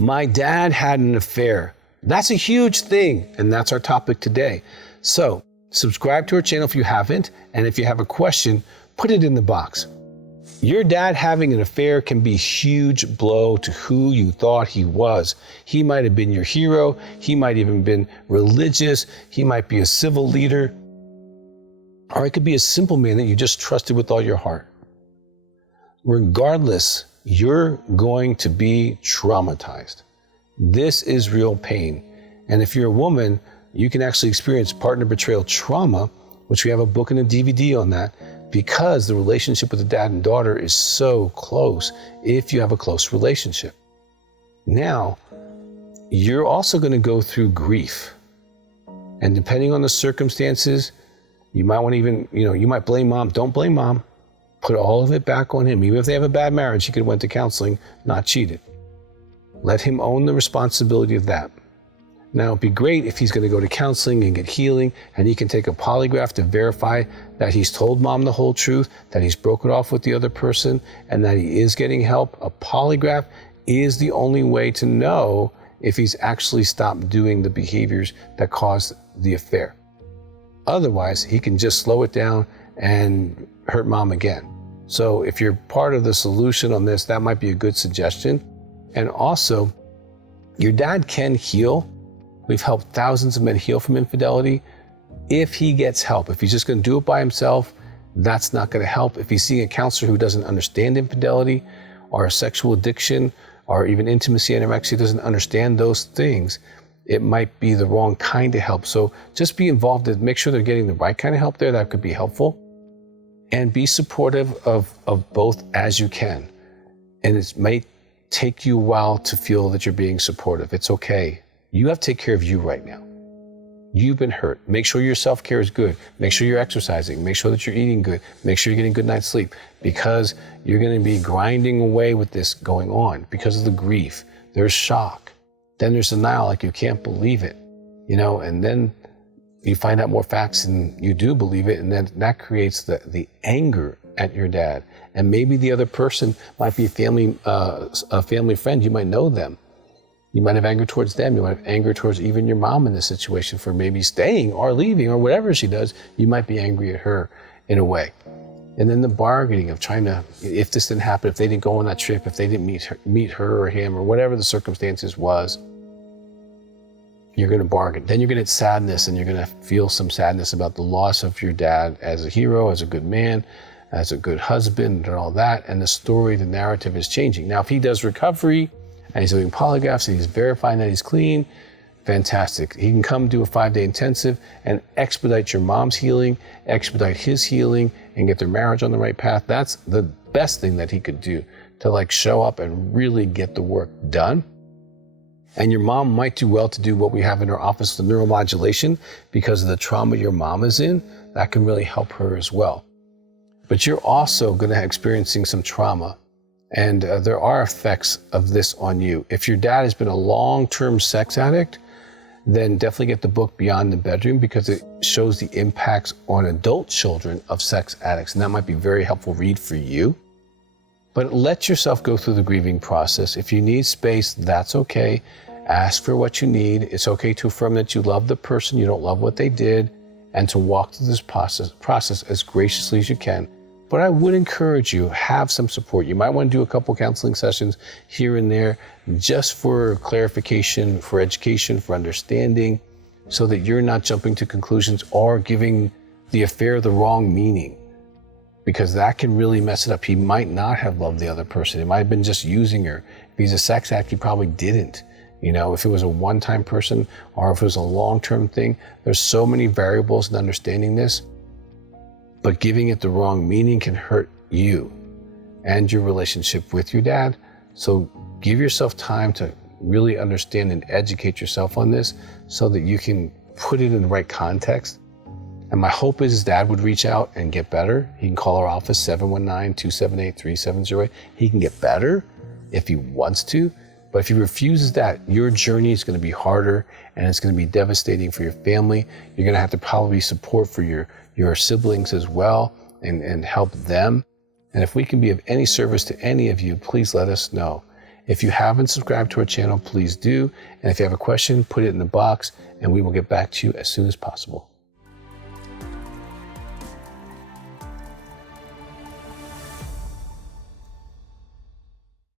My dad had an affair. That's a huge thing, and that's our topic today. So subscribe to our channel if you haven't, and if you have a question, put it in the box. Your dad having an affair can be a huge blow to who you thought he was. He might have been your hero. He might even been religious. He might be a civil leader. Or it could be a simple man that you just trusted with all your heart. Regardless, you're going to be traumatized. This is real pain. And if you're a woman, you can actually experience partner betrayal trauma, which we have a book and a DVD on that, because the relationship with the dad and daughter is so close if you have a close relationship. Now, you're also going to go through grief. And depending on the circumstances, you might want to even, you might blame mom. Don't blame mom. Put all of it back on him. Even if they have a bad marriage, he could have went to counseling, not cheated. Let him own the responsibility of that. Now, it'd be great if he's going to go to counseling and get healing, and he can take a polygraph to verify that he's told mom the whole truth, that he's broken off with the other person, and that he is getting help. A polygraph is the only way to know if he's actually stopped doing the behaviors that caused the affair. Otherwise, he can just slow it down and hurt mom again. So if you're part of the solution on this, that might be a good suggestion. And also, your dad can heal. We've helped thousands of men heal from infidelity. If he gets help, if he's just going to do it by himself, that's not going to help. If he's seeing a counselor who doesn't understand infidelity or sexual addiction or even intimacy, anorexia, doesn't understand those things, it might be the wrong kind of help. So just be involved and make sure they're getting the right kind of help there. That could be helpful. And be supportive of both as you can. And it may take you a while to feel that you're being supportive. It's okay. You have to take care of you right now. You've been hurt. Make sure your self-care is good. Make sure you're exercising. Make sure that you're eating good. Make sure you're getting a good night's sleep, because you're going to be grinding away with this going on because of the grief. There's shock. Then there's denial, like you can't believe it, and then you find out more facts and you do believe it, and then that creates the anger at your dad. And maybe the other person might be a family friend. You might know them. You might have anger towards them. You might have anger towards even your mom in this situation for maybe staying or leaving or whatever she does. You might be angry at her in a way. And then the bargaining of trying to, if this didn't happen, if they didn't go on that trip, if they didn't meet her or him or whatever the circumstances was, you're going to bargain. Then you're going to get sadness, and you're going to feel some sadness about the loss of your dad as a hero, as a good man, as a good husband, and all that. And the story, the narrative is changing. Now, if he does recovery and he's doing polygraphs and he's verifying that he's clean, fantastic. He can come do a 5-day intensive and expedite your mom's healing, expedite his healing, and get their marriage on the right path. That's the best thing that he could do, to show up and really get the work done. And your mom might do well to do what we have in our office, the neuromodulation, because of the trauma your mom is in. That can really help her as well. But you're also going to be experiencing some trauma, and there are effects of this on you. If your dad has been a long-term sex addict, then definitely get the book Beyond the Bedroom, because it shows the impacts on adult children of sex addicts, and that might be a very helpful read for you. But let yourself go through the grieving process. If you need space, that's okay. Ask for what you need. It's okay to affirm that you love the person, you don't love what they did, and to walk through this process as graciously as you can. But I would encourage you, have some support. You might want to do a couple counseling sessions here and there, just for clarification, for education, for understanding, so that you're not jumping to conclusions or giving the affair the wrong meaning, because that can really mess it up. He might not have loved the other person. He might have been just using her. If he's a sex addict, he probably didn't. If it was a one-time person or if it was a long-term thing, there's so many variables in understanding this. But giving it the wrong meaning can hurt you and your relationship with your dad. So give yourself time to really understand and educate yourself on this so that you can put it in the right context. And my hope is his dad would reach out and get better. He can call our office, 719-278-3708. He can get better if he wants to. But if he refuses that, your journey is going to be harder, and it's going to be devastating for your family. You're going to have to probably support for your siblings as well, and help them. And if we can be of any service to any of you, please let us know. If you haven't subscribed to our channel, please do. And if you have a question, put it in the box and we will get back to you as soon as possible.